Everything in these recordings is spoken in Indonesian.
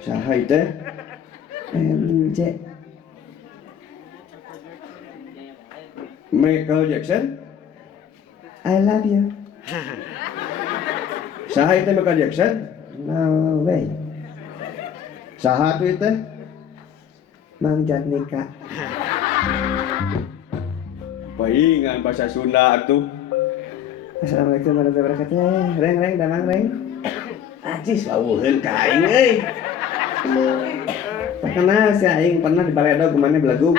Saha teh? MJ. Michael Jackson? I love you. Saha teh Michael Jackson? No way. Saha tuh teh? Mang Jatnika. Paingan bahasa Sunda atuh. Assalamualaikum warahmatullahi wabarakatuh. Reng damang reng. Ajis waweuheun ka aing euy. Terkenal si aing pernah di Baledo kemana belagu.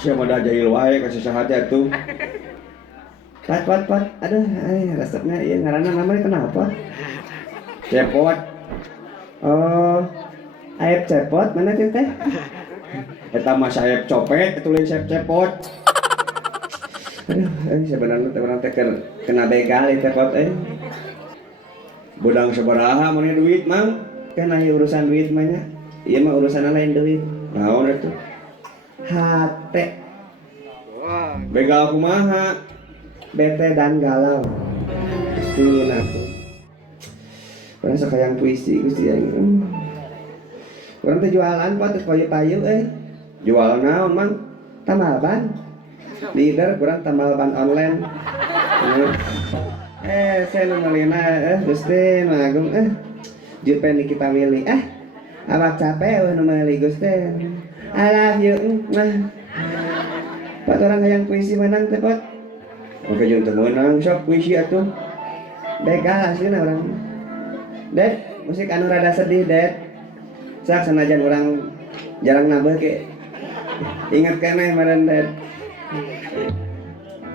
Sia mah da jahil wae ka saha teh atuh. Pat. Aduh, resepnya ieu ngaranna namanya kenapa? Cepot. Oh, aib cepot mana teh teh? Eta mah sayap copet tulis sayap cepot. Aduh, sebenarnya teh kena begal itu cepot Budang sabaraha mun duit mang? Kan aya urusan duit mah nya. Ieu mah urusan lain duit. Naon atuh? Hate, Begal kumaha? bete dan galau. Pingin aku. Orang sekayang puisi Gusti aing. Orang teh jualan pot teh payu-payu Jual naon mang? Tambal ban. Leader kurang tambal ban online. Saya numelina Gusti magung jupen kita milih awak capek nu meuli Gusti. I love you. Pak orang hayang puisi menang teh pot. Oke jeung teu meunang sok puisi atuh. Begal aslinya orang. Ded, musik anu rada sedih Ded. Sak sanajan orang jarang nabeh ke. Ingat keneh meureun Ded.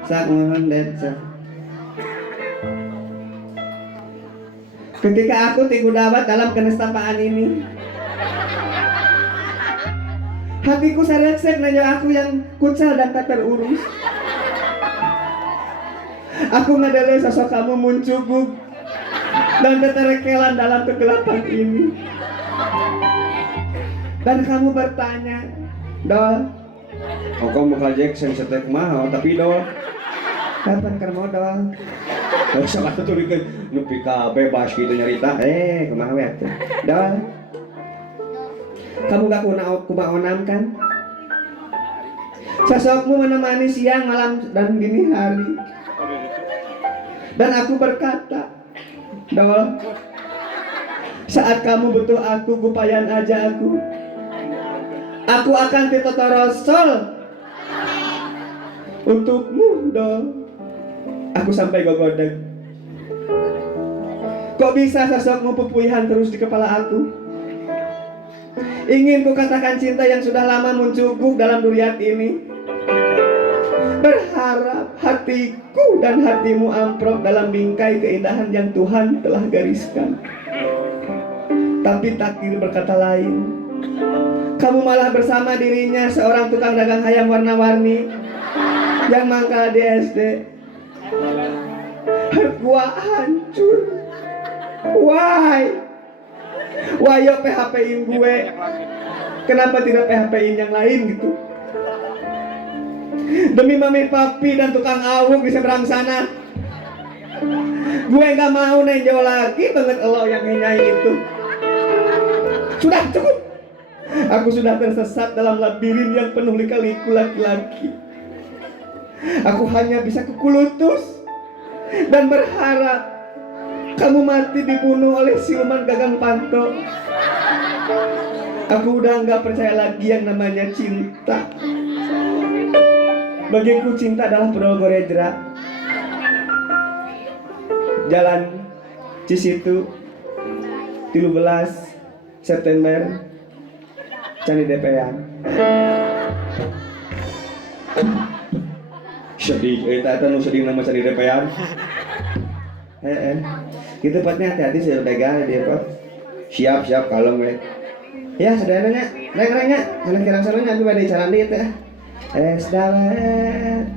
Sak mohon Ded sak. Ketika aku tigudawat dalam kenestapaan ini, hatiku sareksek nanya aku yang kucel dan tak terurus. Aku ngadalah sosok kamu muncuguk dan keterekelan dalam kegelapan ini. Dan kamu bertanya, Dol, Kok Michael Jackson setek mah tapi dol. kapan kermo Dol? Kalau salah tuh bikin nepi ka bebas gitu nyarita. Kumaha we atuh? Dol, kamu gak kumaonam kan? Sosokmu menemani siang, malam, dan dini hari. Dan aku berkata, Dol, saat kamu butuh aku, gupayan aja aku. Aku akan titotorosol untukmu, Dol. Aku sampai gogodeg. Kok bisa sosokmu pupuihan terus di kepala aku? Ingin ku katakan cinta yang sudah lama mencuguk dalam duriat ini. Berharap hatiku dan hatimu amprok dalam bingkai keindahan yang Tuhan telah gariskan. Tapi takdir berkata lain. Kamu malah bersama dirinya seorang tukang dagang ayam warna-warni yang mangkal di SD. Gua hancur. Why? Yo PHP-in gue. Kenapa tidak PHP-in yang lain gitu? Demi mami papi dan tukang awuk di seberang sana, gue gak mau nenjol lagi banget elo yang ngenyai itu. Sudah cukup. Aku sudah tersesat dalam labirin yang penuh lika-liku laki-laki. Aku hanya bisa kukulutus dan berharap kamu mati dibunuh oleh siluman gagang panto. Aku udah gak percaya lagi yang namanya cinta. Bagiku cinta adalah Progoredra, Jalan Cisitu, 13 September, Candi Depean. Sedih, eta nu sedih nama Candi Depean. Gitu potnya hati-hati sih pegang dia pot. Siap kalem we. Ya saudaranya, reng-rengnya, anak kirang sarunya aku badai jalan di itu ya. Dawet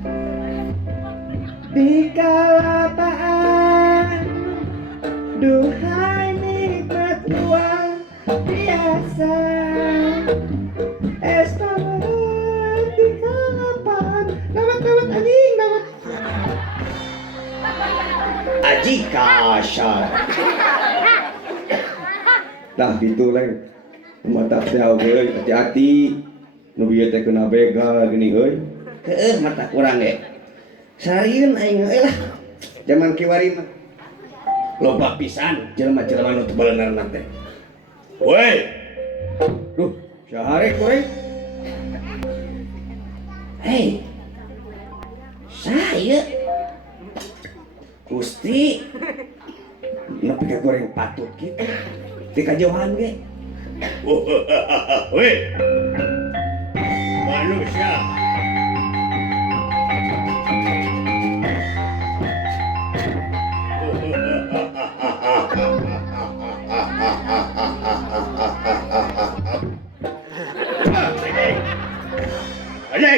di kalapaan, duhai nikmat luar biasa. Dawet di kalapaan, dawet anjing, dawet. Aji kasar. Tah gitu leng. Mata teh euy, hati-hati. Nu bieu teh kena begal gini euy. Heueuh mata kurang ge. Sarieun aing euy lah. Zaman kiwari mah loba pisan jelema-jelema nu teu beunarna teh. Woi, Duh, sahare kurang. Hei. Saya Gusti nepi ka goreng patut kitu. Teu kajauhan ge. woi, manusia. Ajay,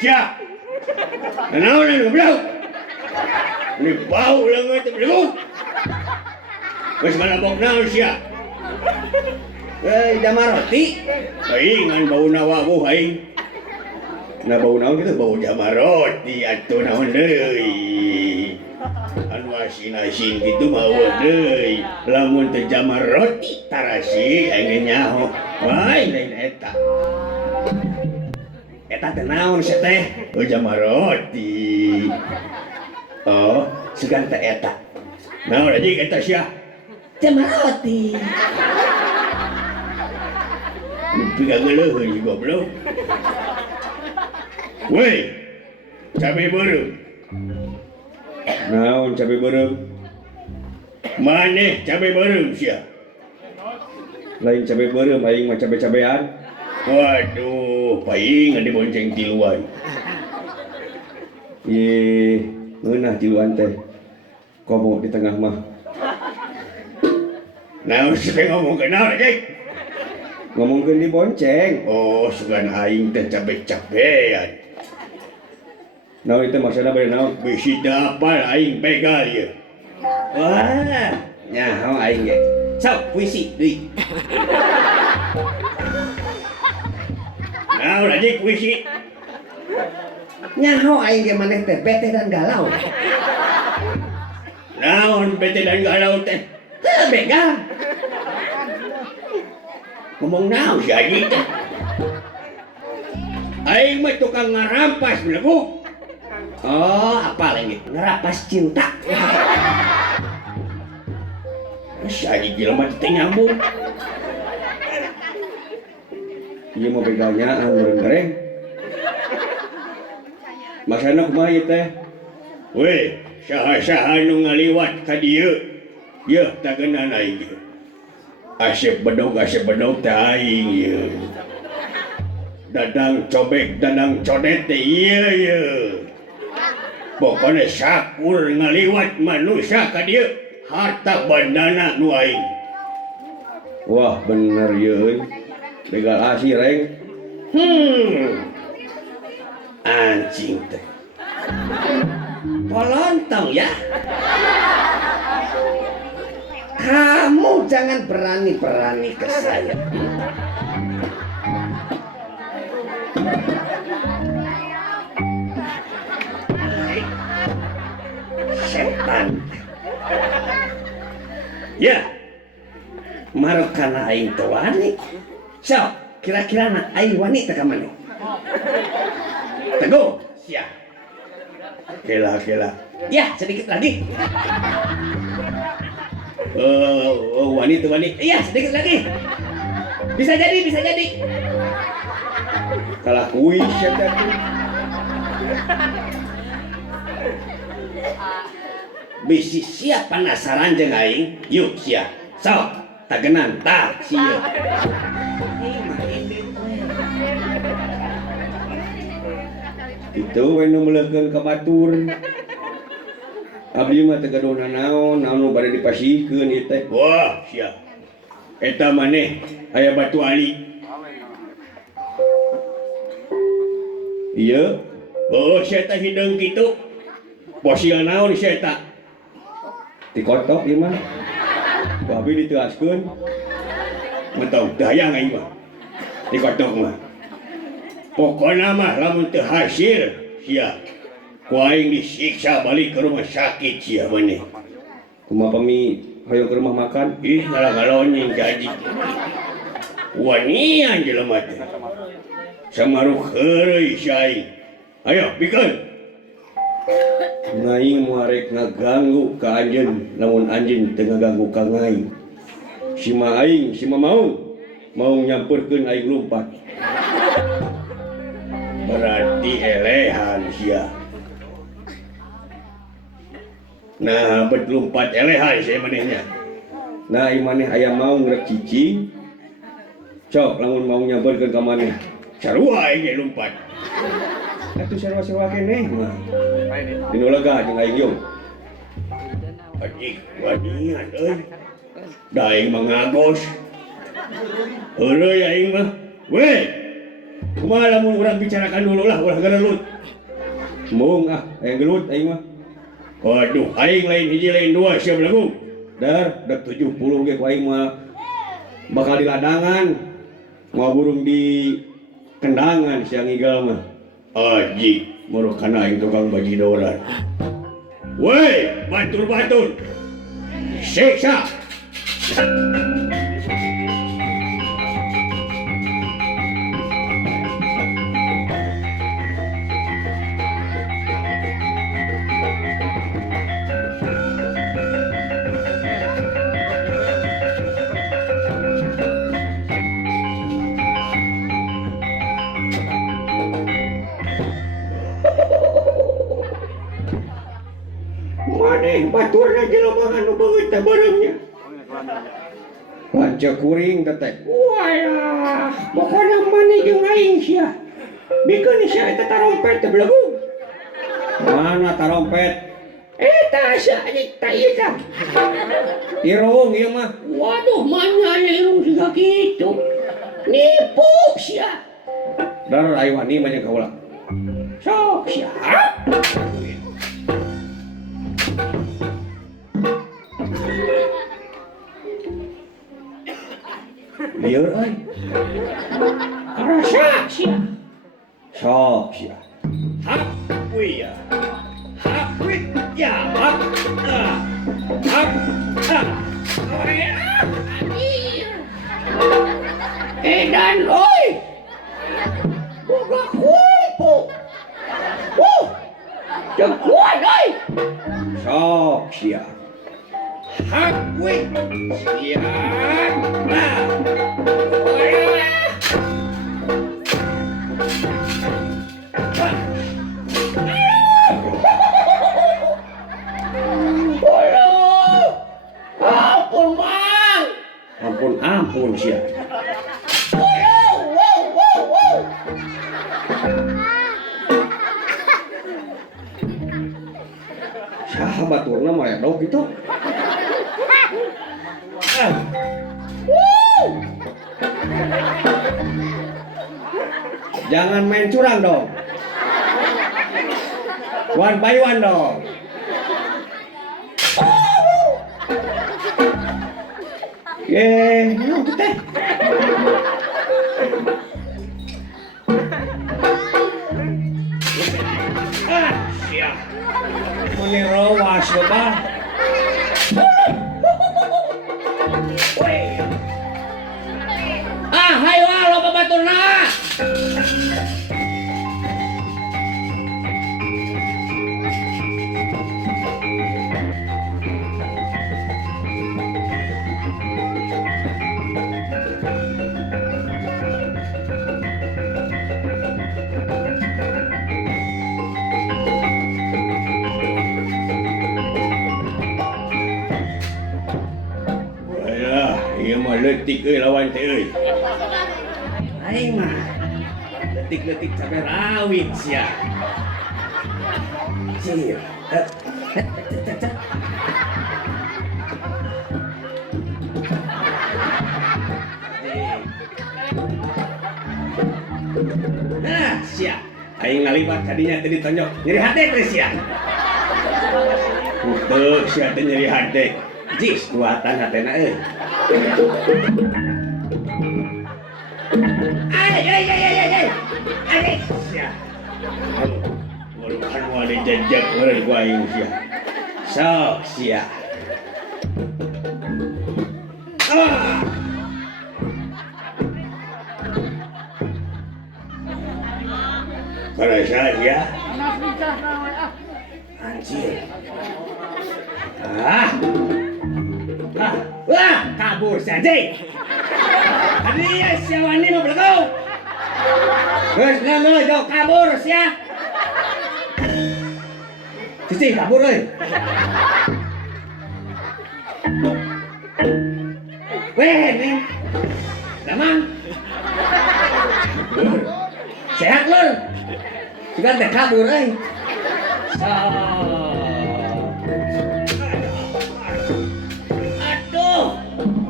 siap. Naon anu goblok? Ini bau leungeut teh belum. Geus malabok naon sia? Jamaroti. Aing ngan bau nawabuh aing. Nah bau naon gitu? Bau jamaroti atuh naon deui. Anu asin-asin kitu mah deui. Lamun teu jamaroti tarasi aing nyaho. Wae lain eta. Eta teh naon sia teh? Oh jamaroti. Oh, sugan teh eta. Naon aja eta sia? Jamaroti. Piga ngeuleuheun si goblok. Woi, cabe beureum. Naon cabe beureum? Maneh cabe beureum sia? Lain cabe beureum aing mah cabe-cabean. Waduh, paing ada bonceng tiluan. Ye, ngeunah tiluan teh. Komo di tengah mah. Naon sih ngomong kenal aja? Ngomongkeun di bonceng. Oh, sugan aing teh cabe-cabean. Naon itu maksudna bade naon? Bisi dapal aing begal ya. Wah, nyaho aing ge. Sok puisi deui. Naon aja puisi? Nyaho aing ge maneh teh bete dan galau. Naon bete dan galau teh? Heuh begal. Ngomong naon si anjing teh? Aing mah tukang ngarampas belagu. Oh, apa lagi? Ngerapas cinta. Si anjing jelema teh nyambung. Ieu mah begalnya meureun gareng. Maksana kumaha ieu teh? Weh, saha-saha nu ngaliwat ka dieu. Yeuh tagenan aing ieu. Asep bedog teh aing ieu. Dadang cobek, dadang codet teh ieu. Pokona sakur ngaliwat manusia ka dieu, harta bandana nu aing. Wah, bener ieu. Begal asih reng. Anjing teh. Polontong ya. Kamu jangan berani-berani ke saya. Setan. Ya. Marokana aing teu wani. So, kira-kira na aing wani teh ka maneh? Teguh, Siap. Kela. ya sedikit lagi. Wanita. Iya, sedikit lagi. Bisa jadi. Kalah kuis ya tadi. Bisi siap penasaran jeung aing. Yuk siap. Sok, tagenan tah sieu. Itu we nu meuleukeun ka batur. Abdi mah teu gaduhna naon nu bade dipasihkeun ieu teh. Wah, siap. Eta maneh aya batu ali. Ieu, Oh, sia teh hideung kitu. Fosil naon sia eta? dikotok ieu mah. Babi diteaskeun. Mentong teu hayang aing mah. Dikotok mah. Pokona mah lamun teu hasil sia ku aing disiksa balik ke rumah sakit sia maneh. Kumaha pami Hayo ke rumah makan. Ih, ngalah-ngalonying gaji. Wanian jelema teh. Samaruh heureuy syai. Ayo, pikeun. Ngaing muarek ngaganggu ka anjeun, namun anjeun teu ngaganggu ka ngaing. Si aing, si mau nyampurkeun aing lumpat. Berarti elehan sia. Nah, betlumpat elehan sia manehnya. Nah, imaneh aya mau ngrek cicing. Cok, lamun mau nyamperkeun ka maneh. Sarua aing ge lumpat. Atuh sarua-sarua keneh mah. Dinu lega jeung aing yeuh. Adik wanian euy. Da aing mangagos. Heureuy aing mah. Weh. Kumaha lamun urang bicarakan dulu lah, ulah gerelut. Mung aya gelut aing mah. Waduh, aing lain hiji lain dua sia belagu. Dar, dak 70 ge ku aing mah bakal di ladangan. Mau burung di kendangan sia ngigel mah. Aji, muruh kana aing tukang bajidoran. Weh, batur-batur. Siksa. Maneh baturna jelema anu beungeut teh beureunya. Lanca kuring teteh. Walah, pokona maneh jeung aing sia. Bikeun sia eta tarompet teh belagu. Mana tarompet? Eta asa dik ta ieu tah. Irung ieu mah. Waduh, mana aya irung siga kitu. Nipu sia. Dar ai wani mah jeung kaula. Sok sia. Lieur euy. Karasa sia. Sok sia. Hap wia. Hap wit ya. Hap. Hap. Hap. Edan oi. Boga kumpu. Jagoan oi. Sok sia. Hap wit. Sian. Nah. Ampun sia. Sahabat baturna mah edok gitu. Jangan main curang dong. One by one dong. Naon tuh teh? Sia. Mani rawas ba? Hayo lo babaturna. Ieu mah leutik euy lawan teh euy. Aing mah letik-letik cabe rawit sia. Sia. Nah, sia. Aing ngaliwat kadinya teh ditonjok. Nyeri hate teh sia. Teu sia teh nyeri hate. Jis kuatan hatena euy. Ay, sia. Muruhan moal dijejek heureul ku aing sia. Sok sia. Ah. Karena saya anjir. Wah, kabur saja. Hadiah siapa ini mau belakau? Geus ngeuneuh jauh kabur sia. Cici kabur euy. Weh, nih. Damang. Sehat lur. Juga teh kabur euy. Aduh.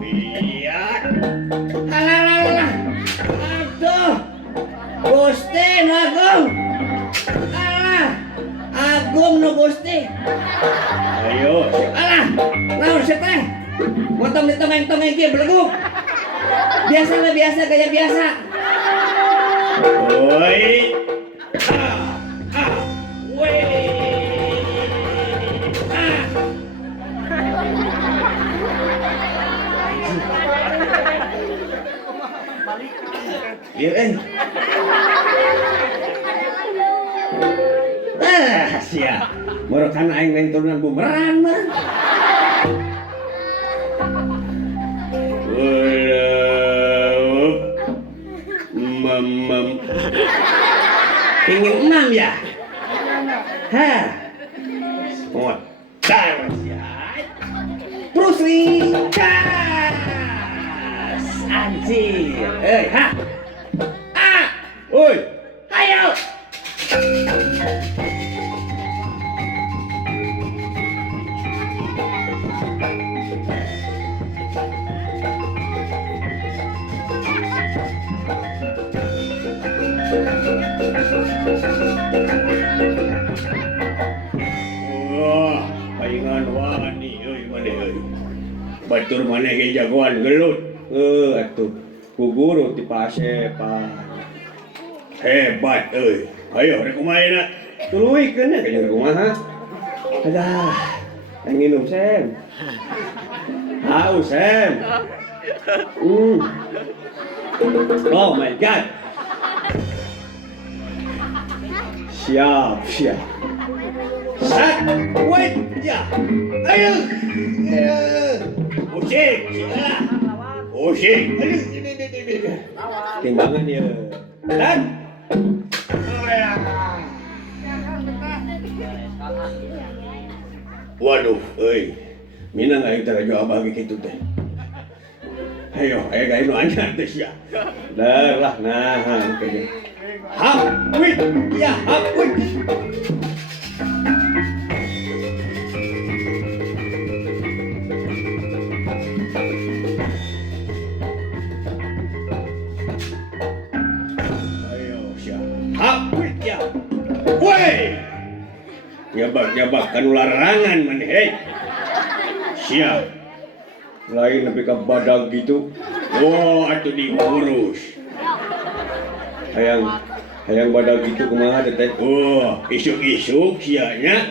Lihat. Halah. Aduh. Gusti Agung. Alah. Agung no Gusti. Ayo. Alah. Naon sih teh? Motong ditongeng-tongeng kieu beleguk. Biasa gaya biasa. Woi. Lihat sia. Morokan aing main turunan bumerang mah. Ingin enam ya? Hah? Semua taruh ya. Terus gas. Anjir. Ha? Oi, ayo. Wah, palingan wani euy mane euy. Batur maneh ge jagoan gelut. Atuh. Ku guru ti pasepan. Hebat euy. Ayo rek kumaha tuluikeun ya ka kumaha. Adah. Yang minum Sem. Haus Sem. Oh my god. Siap. Sat, wait, ya. Ayo. Usik, sialah. Usik. Aduh. Timbangan ya. Dan waduh, minang aing tara jo abah ge kitu teh. Ayo gawe nu anyar teh sia. Lah, nah, kene. Hapwit, ya hapwit. Ayo sia. Hapwit ya. Woi. Nyabak kan larangan maneh hei. Siap. Lain nepi ka badag gitu. Oh, atuh diurus. Hayang badag gitu kumaha teh? Oh, isuk-isuk sia nya.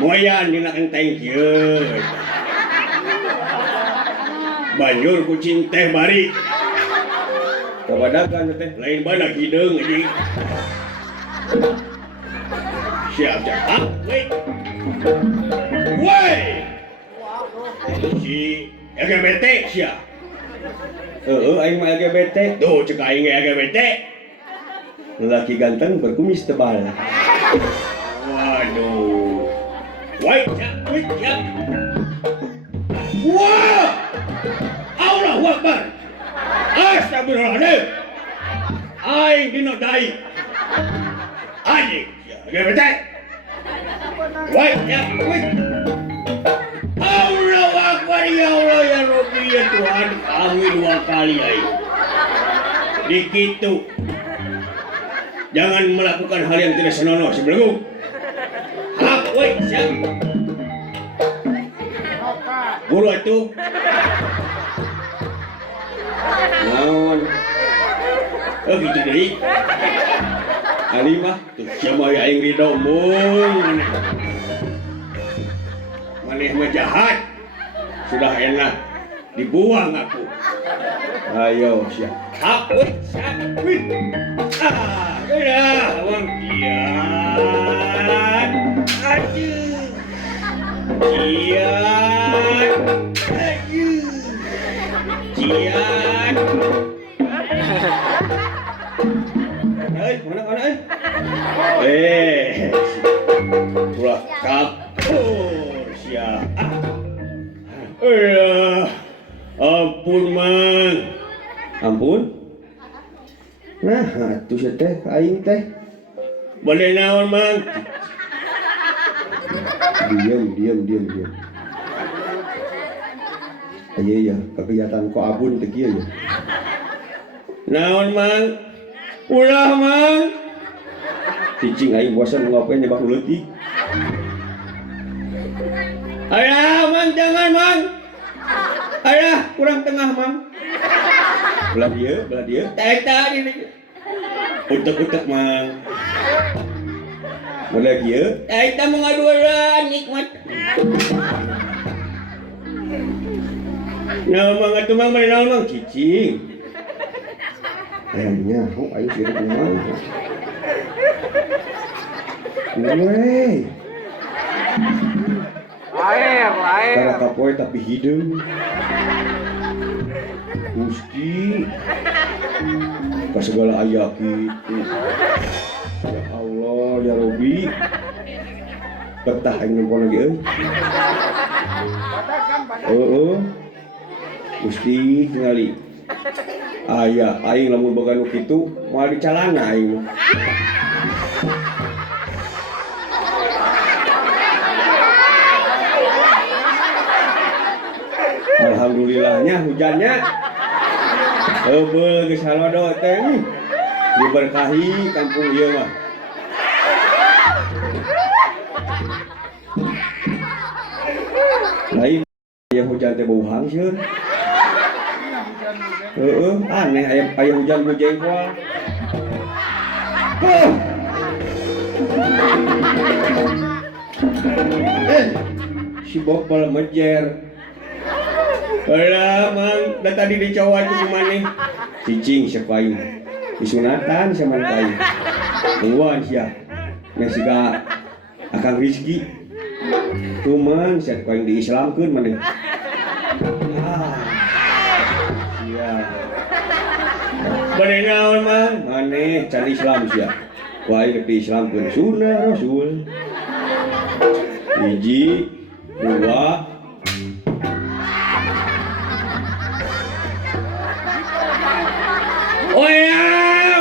Moyan dina enteng kieu. Banjur kucing teh bari. Kabadagan teh lain badag hideung anjing. Siap. Wait. Woi. Si LGBT sia. Aing mah LGBT. Tuh cek aing LGBT. Lelaki ganteng berkumis tebal. Waduh. Wait. Wah. Allahu Akbar. Astagfirullahaladzim. Aing dina dai. Anjing. LGBT. Wait. Allahu Akbar, ya Allah ya Rabbi ya Tuhan kami 2 kali aing. Dikitu. Jangan melakukan hal yang tidak senonoh sebelum. Wait, siap. Guru itu. Naon. Gitu deui. Ali mah tuh siapa aing ridho mung. Maneh mah jahat. Sudah enak dibuang aku. Ayo siap. Hapit, hapit. Udah, Bang. Kian. Aduh. Kian. Aduh. Kian. Mana? Pulang kapur siap. Ampun mang. Ampun. Nah, atuh saya teh aing teh. Boleh naon mang? Diam. Ayo ya, kegiatan ko abun teh kieu ya. Naon mang? Ulah mang. Cicing aing bosan ngapain nyebak leutik. Ayah mang jangan mang. Ayah kurang tengah mang. Belah dia. Teta ini. Utek mang. Belah dia. Teta mengaduan nikmat. Nah mang atuh mang mana naon mang cicing. Ayamnya, aing sirip mang. Woi. Lahir. Cara kapoe tapi hideung. Gusti. Ka segala aya kitu. Ya Allah, ya Robi. Betah aing nempon lagi euy. Heeh. Gusti tingali. Aya aing lamun boga nu kitu moal dicalana aing. Alhamdulillahnya hujannya heubeul geus halodo teh diberkahi kampung ieu mah. Lain aya hujan teh bau hangsieun. Aneh aya hujan bau jengkol. Si Bopel mejer. Alah mang, dah tadi dicoba tu gimana? Cicing siapa aing disunatan sama aing tungguan sia mesiga akang Rizki cuman siapa aing diislamkeun maneh sia Boleh naon mang? maneh can Islam sia ku aing diislamkeun sunah Rasul hiji dua Oh ya,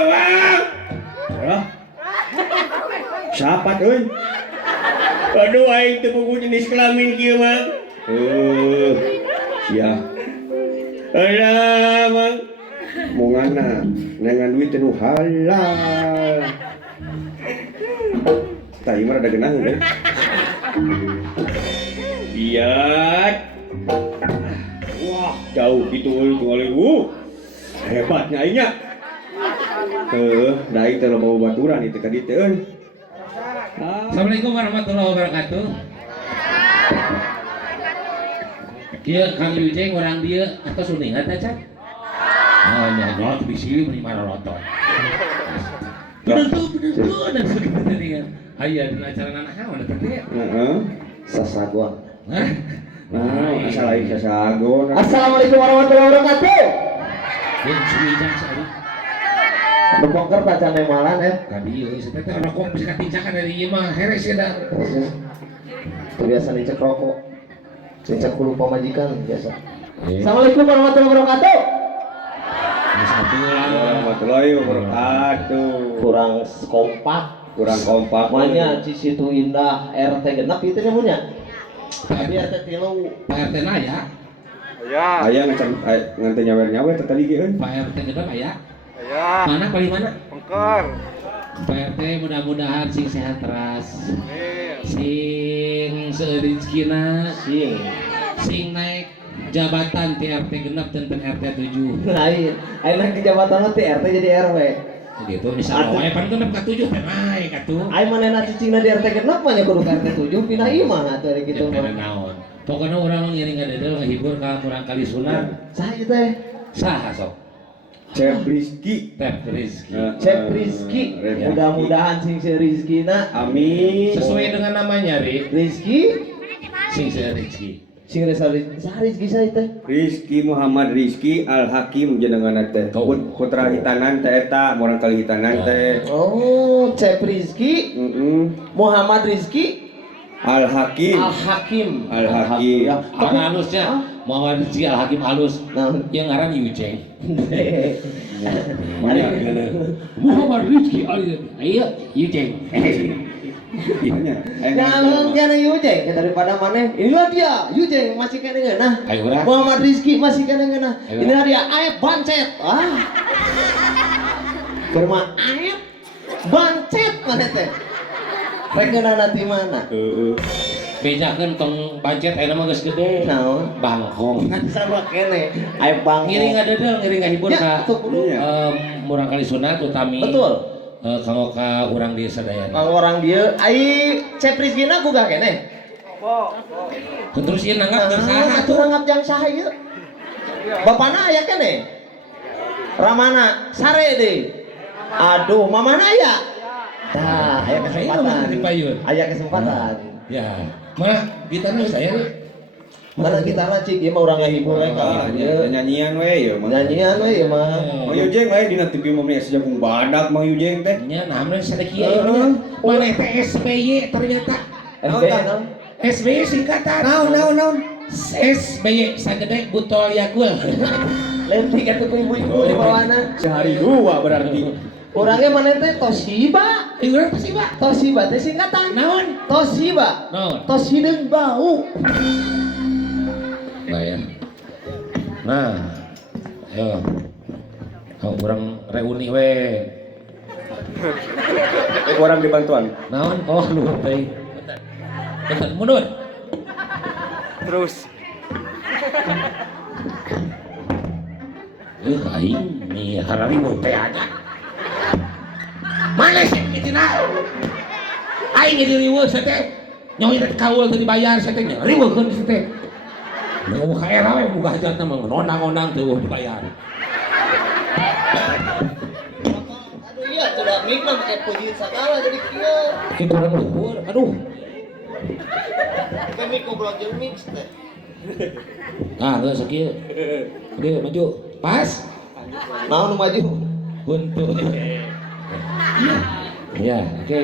wah. Sapat euy. Aduh aing teu buku jenis kelamin kieu mang. Sia. Alah mang. Mongana nengan duit nu halal. Tah ieu mah rada geunah deh. Biat. Wah, jauh gitu euy tuh hebatnya aingnya. Da aing teh loba baturan itu ka dieu euy. Assalamualaikum warahmatullahi wabarakatuh. Kieu Kang Wijeng orang dia atau suningan teh Cak? Oh nya nyot bisi beli marolotot. Betul dan sekitar aya dina acara nanahawan eta teh. Heeh. Sasagon. Hah? Nah, asal aing sasagon. Assalamualaikum warahmatullahi wabarakatuh. Yang suwijang sari. Bongkar pacan malan Kadi ieu teh rokok bisa katincakan dari ieu mah heres ya dah. Biasa dicek rokok. Dicek kulo pamajikan biasa. Eh, Assalamualaikum warahmatullahi wabarakatuh. satu lah. Warahmatullahi wabarakatuh. Kurang kompak. Kurang kompak. Makanya di situ indah RT genep itu namanya. Tapi RT 3. Pak RT na ya. Aya nganten nyawer-nyawer teh tadi ge euy. Pak RT genep aya. Ya, Mana paling mana? pengker. Pak RT mudah-mudahan sing sehat teras. Amin. Sing seureureuzkina sing naik jabatan ti RT genep dan RT 7. Lain. Ayeuna di jabatan teh RT jadi RW. Gitu misalnya wae pan genep ka 7 teh naik atuh. Ayeuna manehna cicingna di RT genep mah nya kudu ka RT 7 pindah imah atuh ari kitu Kitu mah. naon. Pokoknya orang ngiring ngadedel ngehibur ka kurang kali sunan. Saha ieu teh? Saha sok? Cep Rizky. Tep Rizky. Cep Rizky. Rezeki. Mudah-mudahan sing si Rizkina Amin. Sesuai dengan namanya, Ri. Rizky Sing si Rizky. sing resa Rizky saha teh? Rizky Muhammad Rizky Al Hakim jenengan teh. Kau. Putra hitanan teh eta, morang kali hitanan teh. Oh, Cep Rizky Muhammad Rizky Al Hakim. Al Hakim. Al Hakim. Ya. Orang halusnya Muhammad Rizky Al Hakim halus. Nah. Yang ngaran Yujeng. Mana? Muhammad Rizky Al Ayo Yujeng. Mana? Jangan jangan Yujeng daripada mana? Inilah dia Yujeng masih kena ngeunah. Ayo urang. Muhammad Rizky masih kena ngeunah. Ayo. Inilah dia Aep Bancet. Berma Aep Bancet mana teh? Rek ngeunana ti mana? Bejakeun tong bancet aya mah geus gede. Naon? Bangkong. Kan sarua kene. Aep Bangkong. Ngiring ngadedel, ngiring ngahibur Ya, ka betul, kudu. murang kali sunat utami. Betul. Kanggo ka urang di Sadayana. Kalau orang dia, ai Cep Rizkina gugah kene. Terus ieu nanggap jeung saha Atuh atuh? nanggap jang saha ieu? Bapana aya kene? Ramana sare deui. Aduh, mamana aya? Tah, aya kesempatan. Di payun. Aya kesempatan. Ya, mana di tanah saya nih. Karena kita cik ieu mah urang ngahibur we ka ieu. Nyanyian we ya. Nyanyian we ieu mah. Mang Yujeng lain dina TV mah nya sajagung badak Mang Yujeng teh. Nya namun sadaki ieu. Mana teh SBY ternyata. FB naon? SBY singkatan. Naon. SBY sagede butol Yakult. Lain tiga tuh ibu-ibu di bawana. Sehari dua berarti. Orangnya mana teh Toshiba. Ingat sih, Pak? Toshiba teh singkatan. Naon? Toshiba. Naon? Tos hideung bau. Bayar. Nah, ayo. Kau kurang reuni we. Orang dibantuan. Naon? Oh, lu teh. Bentar, mundur. Terus. Aing nih harari mau teh aja. Mana sih itina? Aing jadi riweuh teh. Nyawa teh kaul teh dibayar teh nya. Riweuhkeun teh. Nu ka era we buka hajatna mah nondang-ondang teu dibayar. Aduh iya, sudah mikna pakai puji segala jadi kieu. Ki kurang luhur. Aduh. Pakai mik goblok jeung mix teh. Ah, geus sakieu. Oke, maju. Pas. Naon nu maju? Buntu. Ya, oke.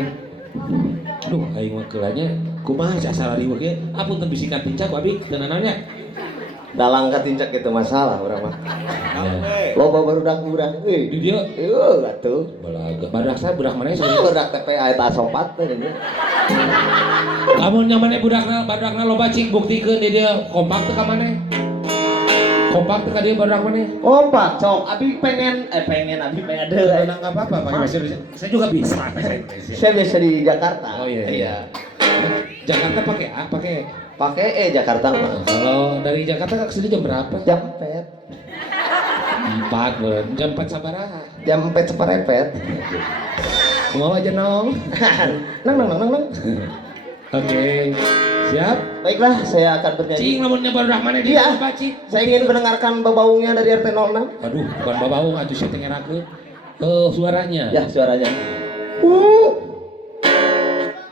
Aduh, aing mah keulanya kumaha asal riweuh ge. Apunten bisikan tincak abi teu naonnya. Dalang katincak itu masalah urang mah. Loba barudak urang euy. Di dia Atuh. balaga. Badak saya budak mana sih? Barudak TPA eta sopat teh ini. Lamun nyamannya badakna loba cik buktikeun di dia kompak teu ka maneh. Kompak teu ka dia badak maneh. Kompak, sok. Abi pengen abi pengen deui. Enggak apa-apa, pakai bahasa Indonesia. Saya juga bisa bahasa Indonesia. Saya biasa di Jakarta. Oh iya. Jakarta pakai A, pakai Pakai Jakarta mah. kalau dari Jakarta ke sini jam berapa? Jam 4. 4, bro. Jam 4 sabaraha. Jam 4 seperempet. Mau aja nong. Nang. Oke. Siap? Baiklah, saya akan bernyanyi. Cing lamunnya badak maneh di Iya. cik. Saya ingin mendengarkan babaungnya dari RT 06. Aduh, bukan babaung atuh saya teh ngerakeun. Suaranya. Ya, suaranya.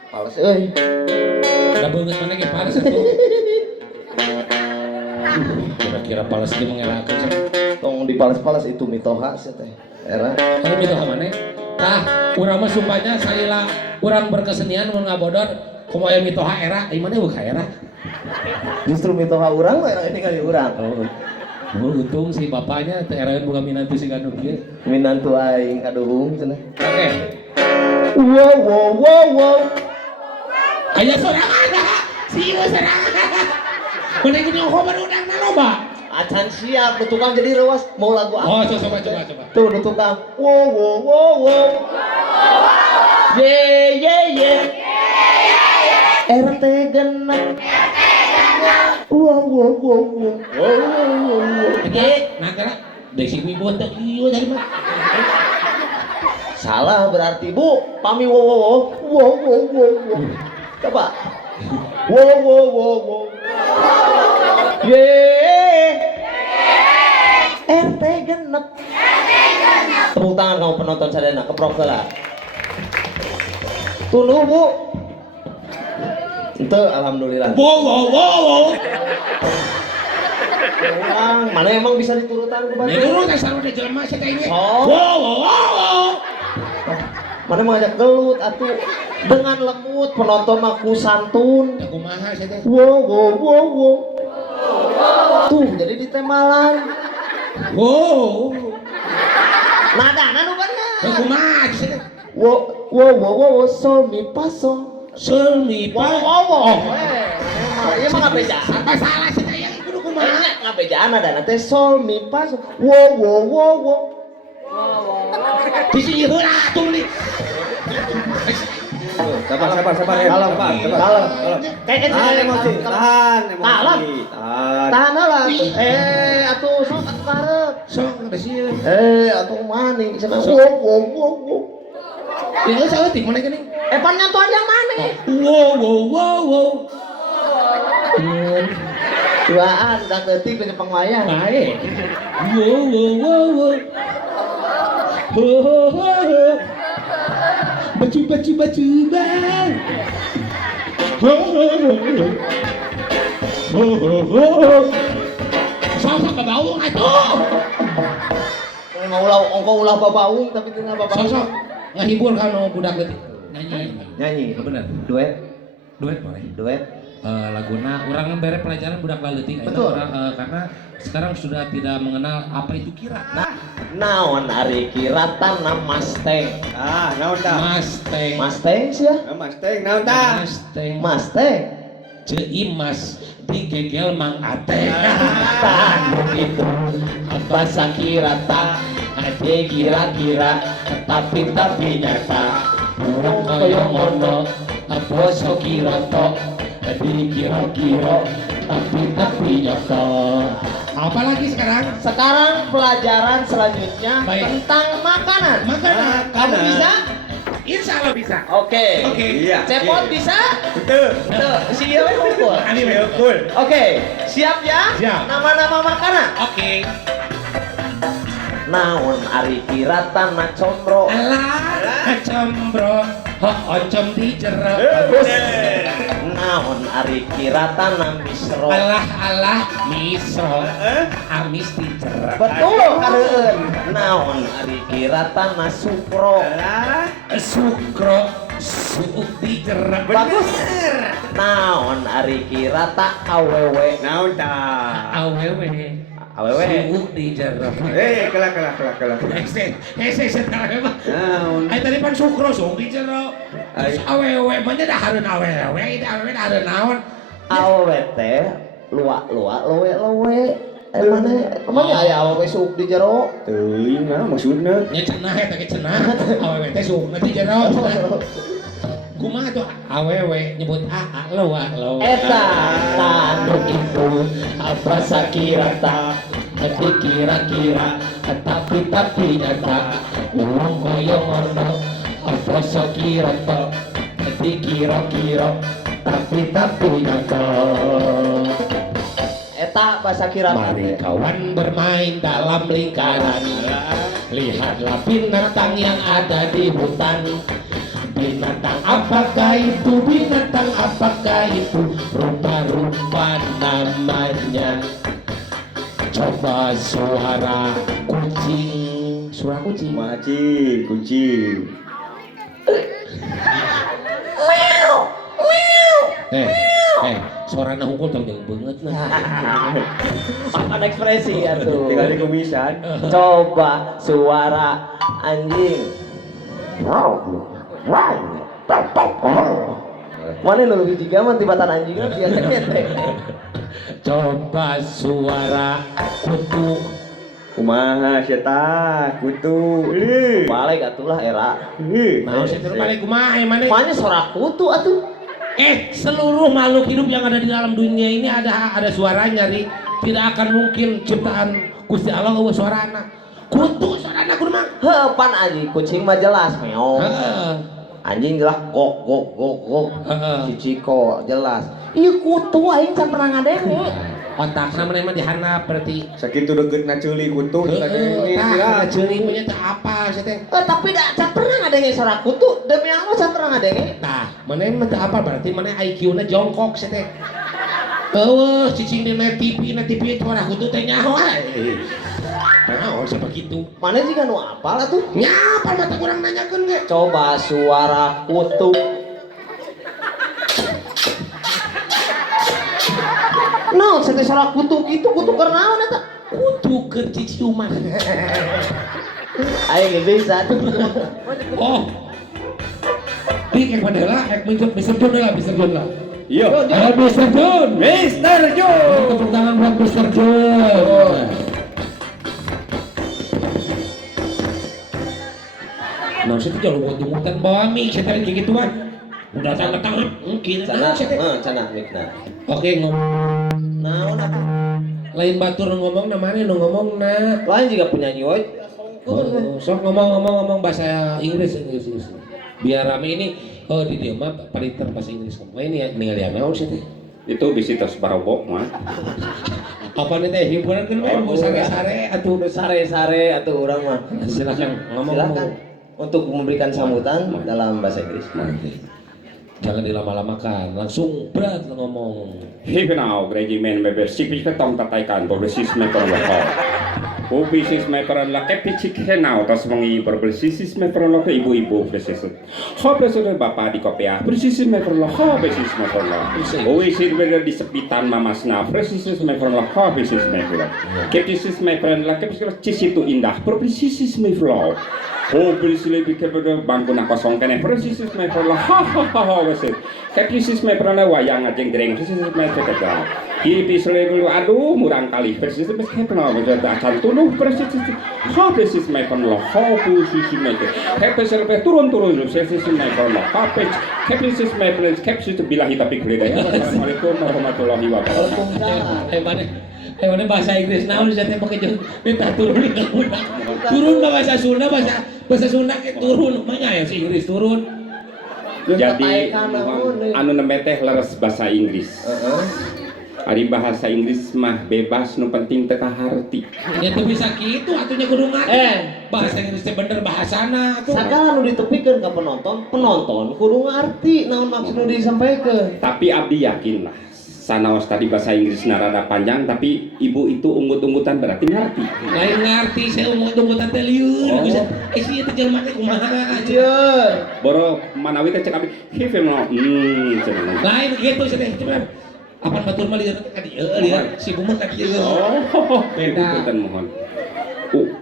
Males euy. Da beungeut maneh ge pales atuh. Kira-kira pales ge mengerakeun cenah. Tong dipales-pales itu mitoha sia teh. Era. Anu mitoha maneh? Tah, urang mah sumpahnya salila urang berkesenian mun ngabodor kumaha mitoha era, ieu maneh buka era. Justru mitoha urang mah ini kali urang. Untung si bapaknya teh eraeun boga minantu si Gandung ieu. Minantu aing kaduhung cenah. Oke. Wow. Aya sorangan. Si ieu sorangan. Mun ieu nyoba udangna loba. Acan siap, nu tukang jadi rewas mau lagu apa? Oh, coba. Tuh, nu tukang. Wow. Ye. RT genep. Wow. Oke, nangkara desi wibu teh ieu dari mah. Salah berarti Bu, pami wow. Coba. Wow. Ye. RT genep. Tepuk tangan kamu penonton sadana, keprok heula. Tuluh, Bu. Ente alhamdulillah. Wow. Mana emang bisa diturutan ke Ini batu? dulu kan sarwa de jelema saya ini. Oh. Wow. Mana mengajak gelut atuh dengan lembut penonton aku santun. Ya kumaha saya teh. Wow. Tuh jadi ditemalan. Wow. Nada nu bener. Ya kumaha saya teh. Wow, sol mi fa sol. Sol mi pa. Wow. Iya mah ngabejaan. Apa salah saya teh yang kudu kumaha? Ngabejaan ada nanti sol mi fa sol. Wow. Bisi heula atuh ni. Sabar ya. Kalem, Sabar. kalem. Kayak Tahan emosi. Kalem. Tahan. Tahan lah. Atuh sok atuh karep. Sok ada sieun. Atuh mani cenah. Wow. Ini saya tik mana gini? Pan nyontohan yang mana? Wow. Tuaan udah ketik ke Jepang wayang. Baik. Wow. Ho. Bacu bang. Ho. Sosok babaung atuh. Mau ulah babaung tapi tinggal babaung. Sosok ngahibur kalau budak leutik. Nyanyi. Bener. Duet. Boleh. Laguna orang bere pelajaran budak leutik Betul. karena sekarang sudah tidak mengenal apa itu kira. Naon ari kiratan na Mustang. Naon tah? Mustang sih ya? Mustang naon tah? Mustang. Ceimas digegel Mang Ate. Tanu itu apa sakirata? Kira-kira tapi nyata. Burung koyo ngono apa sakirata? Dikira-kira tapi nyata. Apalagi sekarang? Sekarang pelajaran selanjutnya Baik. tentang makanan. Kamu bisa? Insya Allah bisa. Oke. Iya. Cepot bisa? Betul. Tuh, siap ngumpul. Betul. Oke, siap ya? Siap. Nama-nama makanan. Oke. Naon ari kiratan na combro. Alah, combro, ocom di jero. Naon ari kiratan na misro. Alah, misro, amis di jero. Betul kareueun. Naon ari kiratan na supro. Sukro, suuk di jero. Bagus. Naon ari kirata awewe. Naon tah? Awewe, suuk di jero. Kelak. Hese setara mah. Naon? Ay tadi pan sukro, suuk di jero. Terus awewe, mana dah hareun awewe, ini awewe dah hareun naon. Awewe teh luak lowe. Mana aya awewe suuk di jero? Teuing naon maksudna? Nya cenah eta ge cenah. Awewe teh suuk di jero. Kumaha tuh awewe nyebut lo. Eta tanu itu apa sakirata kira-kira tapi nyata urang koyo ngono apa sakirata kira-kira tapi nyata. Eta bahasa kirata. Mari kawan bermain dalam lingkaran. Lihatlah binatang yang ada di hutan. Binatang apakah itu? Rupa-rupa namanya. Coba suara kucing. Suara kucing. Maci, kucing. Suara hungkul tau jauh banget lah. Makan ekspresi ya tuh. Tinggal di kumisan. Coba suara anjing. Mana lu lebih tiga mah tibatan anjingnya dia kete. Coba suara kutu. Kumaha sia tah? Kutu. Balik atulah era. Mau saya terus balik kumaha mana? Mana suara kutu atuh? Seluruh makhluk hidup yang ada di dalam dunia ini ada suaranya, Ri. Tidak akan mungkin ciptaan Gusti Allah eueuh suarana. Kutu suarana kudu mah. Heuh pan anjing kucing mah jelas meong. Anjing jelas gok. Heeh. Si Ciko jelas. Iya kutu aing can pernah ngadenge. Otakna mana mah dihandap berarti. Sakitu deugeutna ceuli kutu Heeh, tah ceuring punya teh apa sih teh? Tapi da can pernah ngadenge sora kutu demi Allah can pernah ngadenge. Tah, mana mah teh apa berarti mana IQ-na jongkok sih teh. Eueuh, cicing dina TV itu orang kutu teh nyaho we. Naon siapa gitu? Mana juga nu apal atuh? Nyapa mata kurang nanyakeun ge. Coba suara kutu. No, saya suara kutu gitu, kutu karena eta. Kutu keur ciciuman. Ayo nggak bisa tuh. Oh. Dik yang padahal Mr. John lah. Iya. Ayo Mr. John. Mr. John. Tepuk tangan buat Mr. John. Nah, saya tidak lupa tunggutan bawa mie, saya tadi kayak gituan. Udah tangan mungkin. Cana, Saya cana mikna. Oke ngomong. Naon atuh? Lain batur nu ngomong namanya nu ngomong na. Lain juga penyanyi woy. Oh, sok ngomong bahasa Inggris. Biar rame ini. Oh di dia mah paritar bahasa Inggris. Wah ini ningali naon sih teh. Itu visitas barobok mah. Apa nih teh hiburan kan mau sare-sare atuh. Sare-sare atuh orang mah. Silakan ngomong. Silakan untuk memberikan sambutan dalam bahasa Inggris. Jangan dilama-lamakan, langsung berat ngomong. Hivenau regimen membership tong tataikan progresisme perlokal. Publisisme perlokal kepicik henau tas mengi progresisme perlokal ibu-ibu presis. Presiden bapak di kopiah presisisme perlokal presisisme perlokal. Oisin berada di sepitan mamasna presisisme perlokal presisisme perlokal. Kepisisme perlokal kepisisme itu indah progresisme perlokal. Publisisme kepada bangku nak kosong kene presisisme perlokal. Kepisisme perlokal wayang ajeng dereng presisisme perlokal. Kipis level aduh murang kali presisisme perlokal akan tunuh presisisme perlokal posisisme kepisisme turun presisisme perlokal kepisisme perlokal billahi taufiq hidayah. Assalamualaikum warahmatullahi wabarakatuh. Mana bahasa Inggris naon saya teh pakai jeung minta turun ka budak. Turun ka bahasa Sunda bahasa Sunda ke turun mah ya si Inggris turun. Jadi anu nembe teh leres bahasa Inggris. Ari bahasa Inggris mah bebas nu penting teu kaharti. Ya teu bisa kitu atunya kudu ngarti. Bahasa Inggris teh bener bahasana atuh. Sakala nu ditepikeun ka penonton kudu ngarti naon maksud nu disampaikan. Tapi abdi yakin lah sanaos tadi bahasa Inggris rada panjang tapi ibu itu unggut-unggutan berarti ngerti. Lain ngarti saya unggut-unggutan teh lieur. Isi teh jelema teh kumaha aja. Boro manawi teh cek abdi hifemno cenah. Lain gitu saya teh cuman apan batur mah lieur teh ka dieu lieur si bumah ka dieu. Oh, beda. Punten mohon.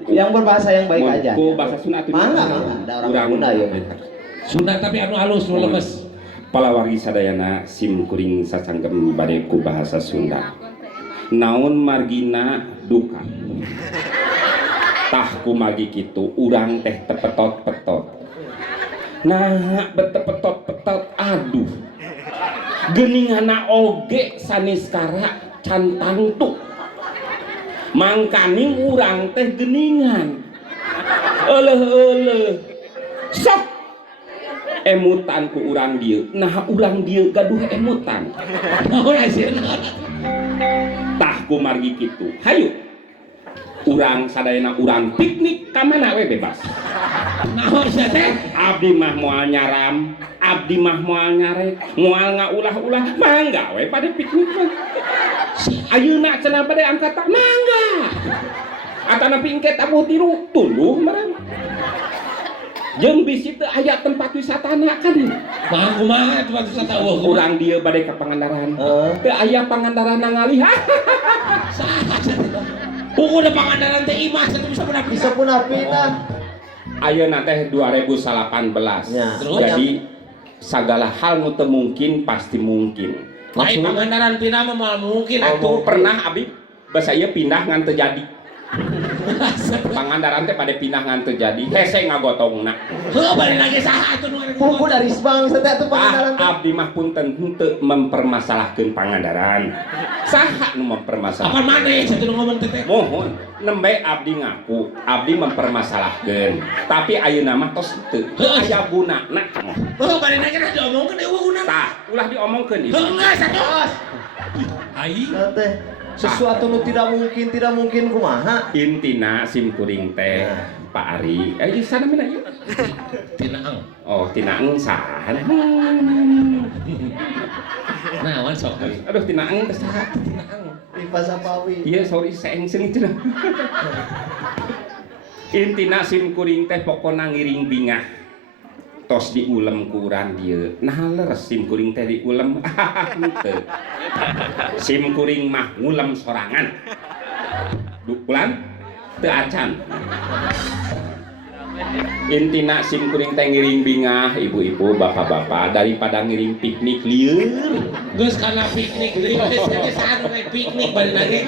Yang berbahasa yang baik aja. Ku bahasa Sunda atuh. Mangga, da orang Sunda ya. Sunda tapi anu halus nu lemes. Palawari sadayana sim kuring sacanggem bade ku bahasa Sunda. Naon margina duka. Tah kumagi kitu urang teh tepetot-petot. Nah, betepetot-petot aduh. Geuninganna oge sanis kara can tangtu. Mangkaning urang teh geuningan. Euleuh-euleuh. Sok emutan ku urang dieu. Nah urang dieu gaduh emutan. Naon ajeuna? Tah ku margi kitu. Hayu. Urang sadayana urang piknik ka mana we bebas. Naon sia teh? Abdi mah moal nyaram, abdi mah moal ngarek, moal ngaulah-ulah, mangga we pada piknik mah. Ayeuna cenah bade angkat mangga. Atana pingket abuh tiru tuluh marang. Jeung bisi teu aya tempat wisatana kan. Mah kumaha tempat wisata eueuh. Urang dieu bade ka Pangandaran. Teu aya Pangandaran ngalih. Pokoknya Pangandaran teh imah satu bisa punah-pindah. Ayeuna teh 2018. Ya. Jadi segala hal nu teu mungkin pasti mungkin. Lain Pangandaran pindah mah moal mungkin Atuh pernah abi basa ieu pindah ngan teu jadi. Pangandaran teh pada pindah ngan teu jadi hese ngagotongna. Heuh bari lagi saha atuh nu Pugu dari Bang Sete tuh Pangandaran teh. Abdi mah punten henteu mempermasalahkeun Pangandaran. Saha nu mempermasalahkeun? Apa maneh satu nu ngomong teh? Mohon nembe abdi ngaku abdi mempermasalahkeun tapi ayeuna mah tos teu aya gunana. Heuh bari lagi dah diomongkeun eueuh gunana. Tah ulah diomongkeun ieu. Heuh geus atuh. Ai Teh sesuatu nu tidak mungkin kumaha. Intina sim kuring teh Pak Ari. Ieu sana mina ieu. tinaang. Oh, tinaeng saha? Naon sok? Aduh, tinaeng teh saha? Tinaang. Ipa Sapawi. Iya, sorry seeng-seeng itu. Intina sim kuring teh pokona ngiring bingah. Tos diulem ku urang dieu. Nah leres sim kuring teh diulem. Henteu. Sim kuring mah ngulem sorangan. Dukulan teu acan. Intina sim kuring teh ngiring bingah ibu-ibu bapak-bapak daripada ngiring piknik lieur. Geus kana piknik deui geus saha piknik bari lagi.